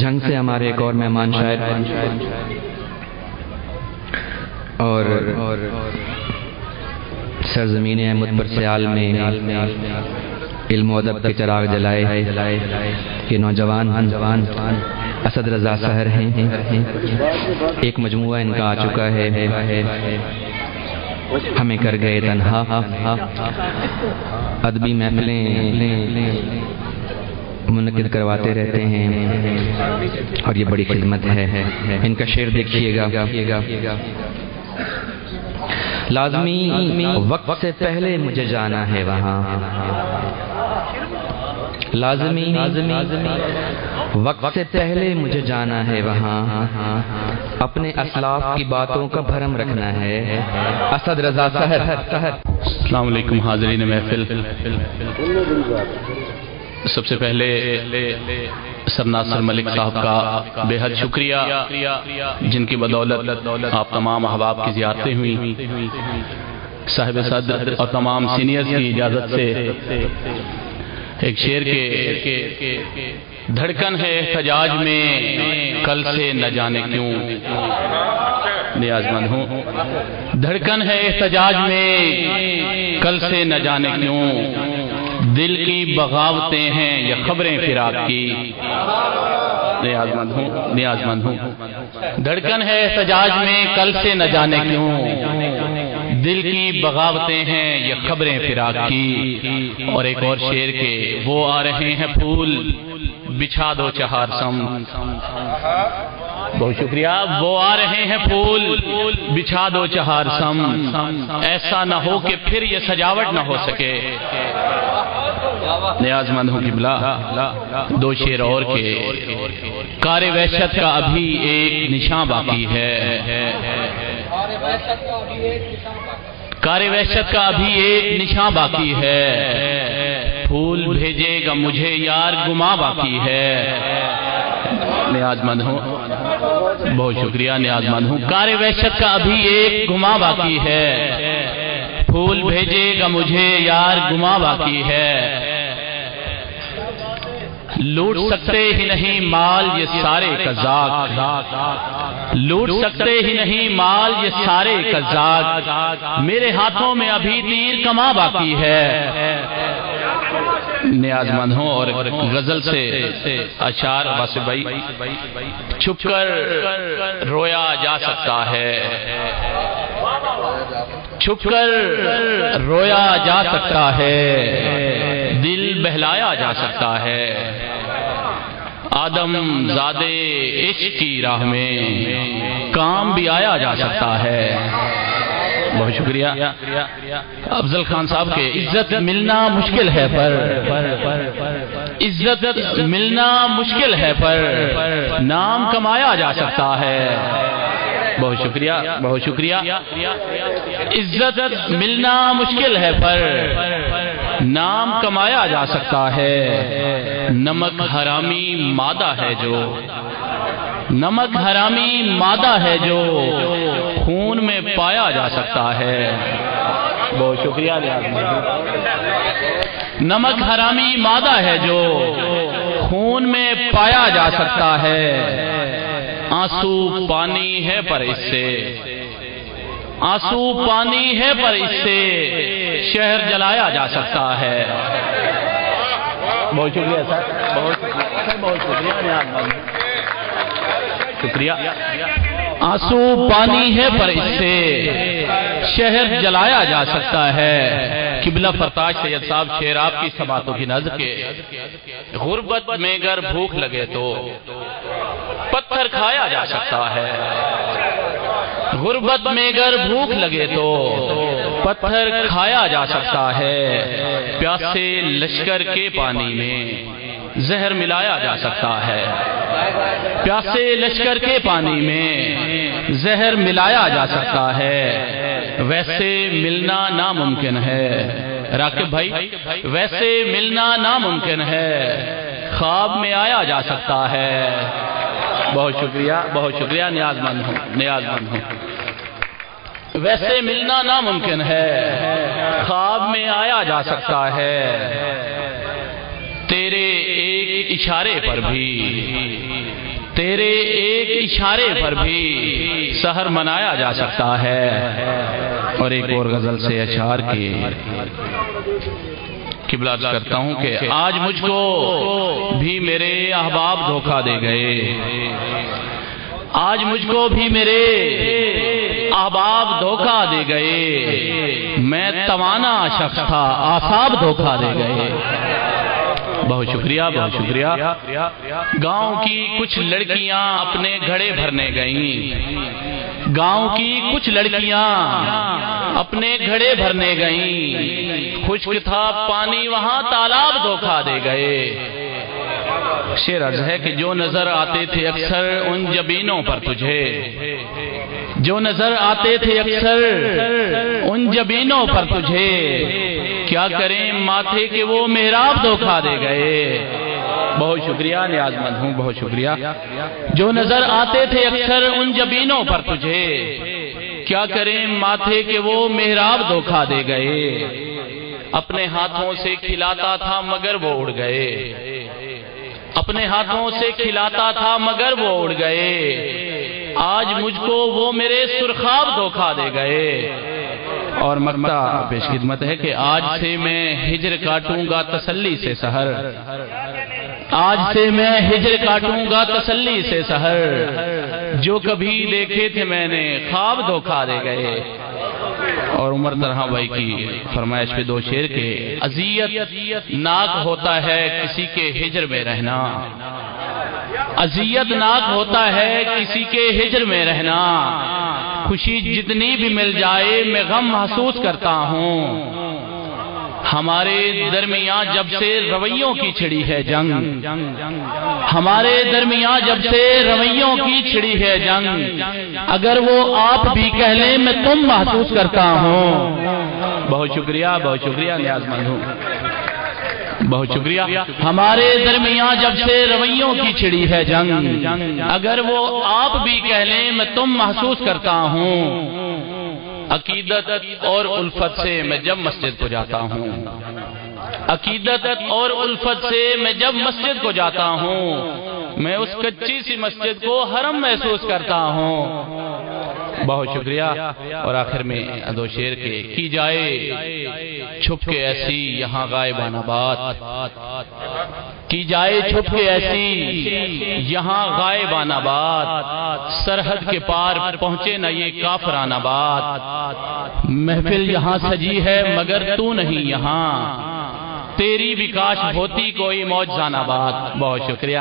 جھنگ سے ہمارے ایک اور مہمان شاعر اور سرزمین احمد پر سیال میں علم و ادب کے چراغ جلائے یہ نوجوان اسد رضا سحر ہیں. ایک مجموعہ ان کا آ چکا ہے ہمیں کر گئے تنہا. ادبی محفلیں منعقد کرواتے رہتے ہیں اور یہ بڑی خدمت ہے. ان کا شعر دیکھیے گا. لازمی وقت سے پہلے مجھے جانا ہے وہاں. لازمی وقت سے پہلے مجھے جانا ہے وہاں. اپنے اسلاف کی باتوں کا بھرم رکھنا ہے. اسد رضا سحر. السلام علیکم حاضرین محفل. سب سے پہلے سر ناصر ملک صاحب کا بے حد شکریہ جن کی بدولت آپ تمام احباب کی زیارتیں ہوئی. صاحب صدر اور تمام سینئر کی اجازت سے ایک شعر کے دھڑکن ہے احتجاج میں کل سے نہ جانے کیوں. نیاز مند ہوں. دھڑکن ہے احتجاج میں کل سے نہ جانے کیوں. دل کی بغاوتیں ہیں یا خبریں فراق کی. نیاز مند ہوں. دھڑکن ہے احتجاج میں کل سے نہ جانے کیوں. دل کی بغاوتیں ہیں یا خبریں فراق کی. اور ایک اور شعر کے وہ آ رہے ہیں پھول بچھا دو چہار سم. بہت شکریہ. وہ آ رہے ہیں پھول بچھا دو چہار سم. ایسا نہ ہو کہ پھر یہ سجاوٹ نہ ہو سکے. نیاز مند ہوں قبلہ. دو شعر اور کے کار وحشت کا ابھی ایک نشان باقی ہے. کار وحشت کا ابھی ایک نشان باقی ہے. پھول بھیجے گا مجھے یار گما باقی ہے. نیاز مند ہوں. بہت شکریہ. نیاز مند ہوں. کار وحشت کا ابھی ایک گما باقی ہے. پھول بھیجے گا مجھے یار گما باقی ہے. لوٹ سکتے ہی نہیں مال یہ سارے قزاق. لوٹ سکتے ہی نہیں مال یہ سارے قزاق. میرے ہاتھوں میں ابھی تیر کما باقی ہے. نیاز مند ہوں. اور غزل سے اشعار واسف بھائی. چھپ کر رویا جا سکتا ہے. چھپ کر رویا جا سکتا ہے. دل بہلایا جا سکتا ہے. آدم زادے عشق کی راہ میں کام بھی آیا جا سکتا ہے. بہت شکریہ. افضل خان صاحب کے عزت ملنا مشکل ہے پر عزت ملنا مشکل ہے پر نام کمایا جا سکتا ہے. بہت شکریہ. بہت شکریہ. عزت ملنا مشکل ہے پر نام کمایا جا سکتا ہے. نمک حرامی مادہ ہے جو نمک حرامی مادہ ہے جو خون میں پایا جا سکتا ہے. بہت شکریہ. نمک حرامی مادہ ہے جو خون میں پایا جا سکتا ہے. آنسو پانی ہے پر اس سے آنسو پانی ہے پر اس سے شہر جلایا جا سکتا ہے. بہت شکریہ سر. بہت شکریہ. شکریہ. آنسو پانی ہے پر اس سے شہر جلایا جا سکتا ہے. قبلہ فرتاج سید صاحب شعر آپ کی سماعتوں کی نظر کے. غربت میں گر بھوک لگے تو پتھر کھایا جا سکتا ہے. غربت میں گر بھوک لگے تو پتھر کھایا جا سکتا ہے. پیاسے لشکر کے پانی میں زہر ملایا جا سکتا ہے. پیاسے لشکر کے پانی میں زہر ملایا جا سکتا ہے. ویسے ملنا ناممکن ہے. راکب بھائی ویسے ملنا ناممکن ہے. خواب میں آیا جا سکتا ہے. بہت شکریہ. بہت شکریہ. نیاز مند ہوں. نیاز مند ہوں. ویسے ملنا ناممکن ہے. خواب میں آیا جا سکتا ہے. تیرے ایک اشارے پر بھی تیرے ایک اشارے پر بھی سحر منایا جا سکتا ہے۔ اور ایک اور غزل سے اشعار کی قبلہ عرض کرتا ہوں کہ آج مجھ کو بھی میرے احباب دھوکہ دے گئے، آج مجھ کو بھی میرے احباب دھوکہ دے گئے، میں توانا شخص تھا اعصاب دھوکہ دے گئے۔ بہت شکریہ، بہت شکریہ۔ گاؤں کی کچھ لڑکیاں اپنے گھڑے بھرنے گئیں، گاؤں کی کچھ لڑکیاں اپنے گھڑے بھرنے گئیں، خشک تھا پانی وہاں تالاب دھوکہ دے گئے۔ شعر عرض ہے کہ جو نظر آتے تھے اکثر ان جبینوں پر تجھے، جو نظر آتے تھے اکثر ان جبینوں پر تجھے، کیا کریں ماتھے کہ وہ محراب دھوکہ دے گئے۔ بہت شکریہ، نیاز مند ہوں، بہت شکریہ۔ جو نظر آتے تھے اکثر ان جبینوں پر تجھے، کیا کریں ماتھے کہ وہ محراب دھوکہ دے گئے۔ اپنے ہاتھوں سے کھلاتا تھا مگر وہ اڑ گئے، اپنے ہاتھوں سے کھلاتا تھا مگر وہ اڑ گئے، آج مجھ کو وہ میرے سرخاب دھوکہ دے گئے۔ اور مقطع پیش خدمت ہے کہ آج سے میں ہجر کاٹوں گا تسلی سے سحر، آج سے میں ہجر کاٹوں گا تسلی سے سحر، جو کبھی دیکھے تھے میں نے خواب دھوکہ دے گئے۔ اور عمر طرح بھائی کی فرمائش پہ دو شعر کے اذیت ناک ہوتا ہے کسی کے ہجر میں رہنا، اذیت ناک ہوتا ہے کسی کے ہجر میں رہنا، خوشی جتنی بھی مل جائے میں غم محسوس کرتا ہوں، ہمارے درمیان جب سے رویوں کی چھڑی ہے جنگ، ہمارے درمیان جب سے رویوں کی چھڑی ہے جنگ، اگر وہ آپ بھی کہہ لیں میں تم محسوس کرتا ہوں۔ بہت شکریہ، بہت شکریہ، نیاز مند ہوں، بہت شکریہ۔ ہمارے درمیان جب سے رویوں کی چھڑی ہے جنگ، اگر وہ آپ بھی کہہ لیں میں تم محسوس کرتا ہوں، عقیدت اور الفت سے میں جب مسجد کو جاتا ہوں، عقیدت اور الفت سے میں جب مسجد کو جاتا ہوں، میں اس کچی سی مسجد کو حرم محسوس کرتا ہوں۔ بہت شکریہ۔ اور آخر میں دو شعر کے کی جائے چھپ کے ایسی یہاں غائبانہ بات، کی جائے چھپ کے ایسی یہاں غائبانہ بات، سرحد کے پار پہنچے نہ یہ کافرانہ بات، محفل یہاں سجی ہے مگر تو نہیں یہاں، تیری بھی کاش ہوتی کوئی معجزانہ بات۔ بہت شکریہ۔